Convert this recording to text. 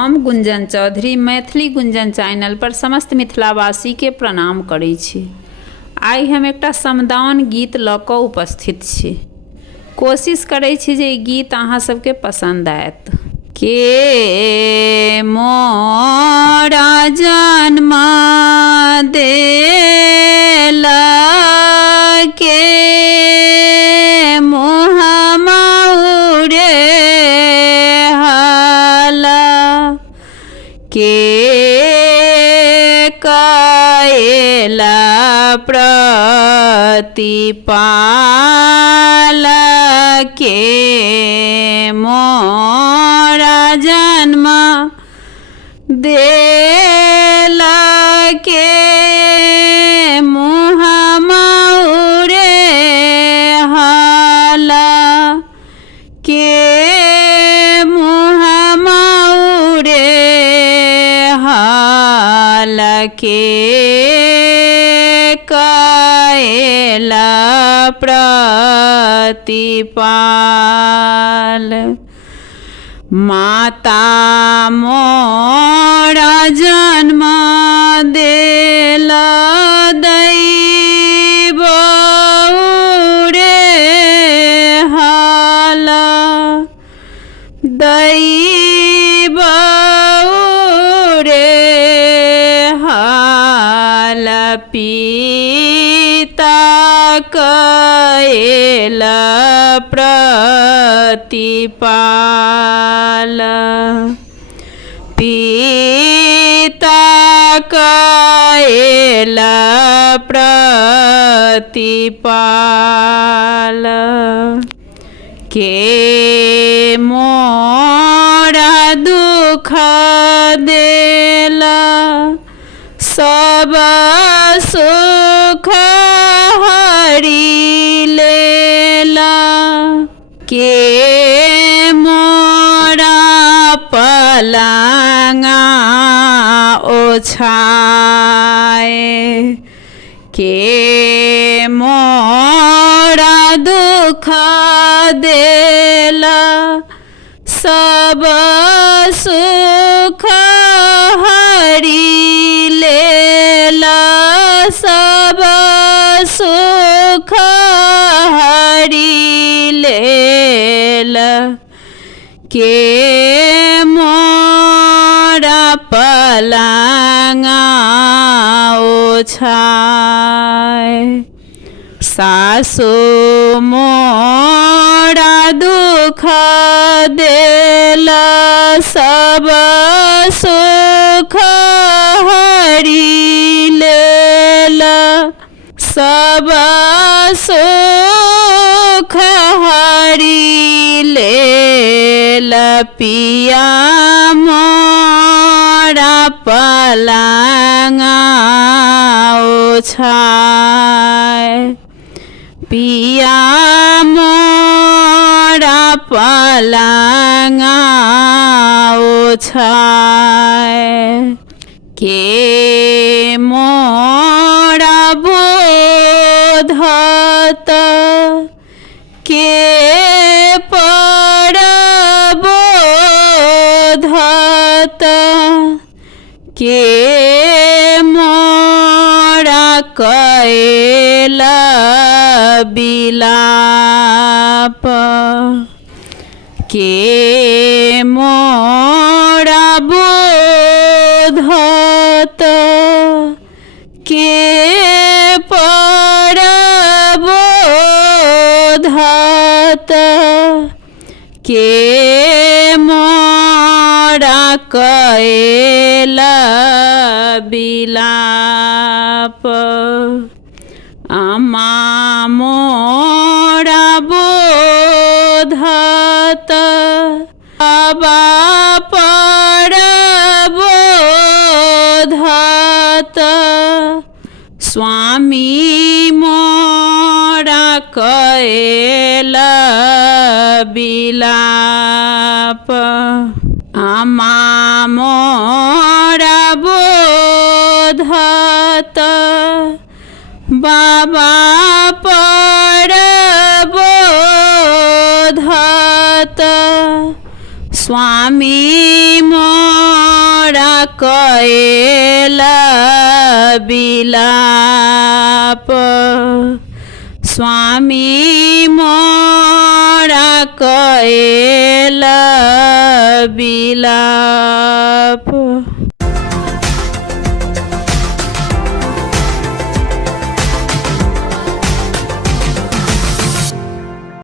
हम गुंजन चौधरी मैथिली गुंजन चैनल पर समस्त मिथिलावासी के प्रणाम करै छी। आइ हम एकटा समदाउन गीत लऽ कऽ उपस्थित छी। कोशिश करै छी जे ई गीत अहाँ सबके पसंद आयत। के मोरा जन्म देला के मुहमा उड़े हाला के कायला प्रतिपाल के मोरा जन्म देला के मुहमा उड़े हाला के मुहमा उड़े हाला के कायला प्रतिपाल माता मोरा जन्म देला दैव उड़े हाला दैव उड़े हाला पिता कायला प्रतिपाल पिता कायला प्रतिपाल के मोरा दुख देला सब सुख हरि लेला के मोरा पलंगा ओछाए के मोरा दुख देला सब सुख हरि लेला सब सुख हरि लेला के मोरा पलंगा ओछाए सासु मोरा दुख देला सब सुख हरि लेला सब सुख हरि लेला पिया मोरा पलंगा ओछाए पिया मोरा पलंगा ओछाए के मोरा बोधत के परबोधत के मोरा कायला बिलाप के मोरा बोधत के परबोधत के मोरा कायला बिलाप अम्मा मोरा बोधत बाबा परबोधत स्वामी मोरा कायला बिलाप अम्मा मोरा बोधत बाबा परबोधत स्वामी मोरा कएल बिलाप, स्वामी मोरा कएल बिलाप।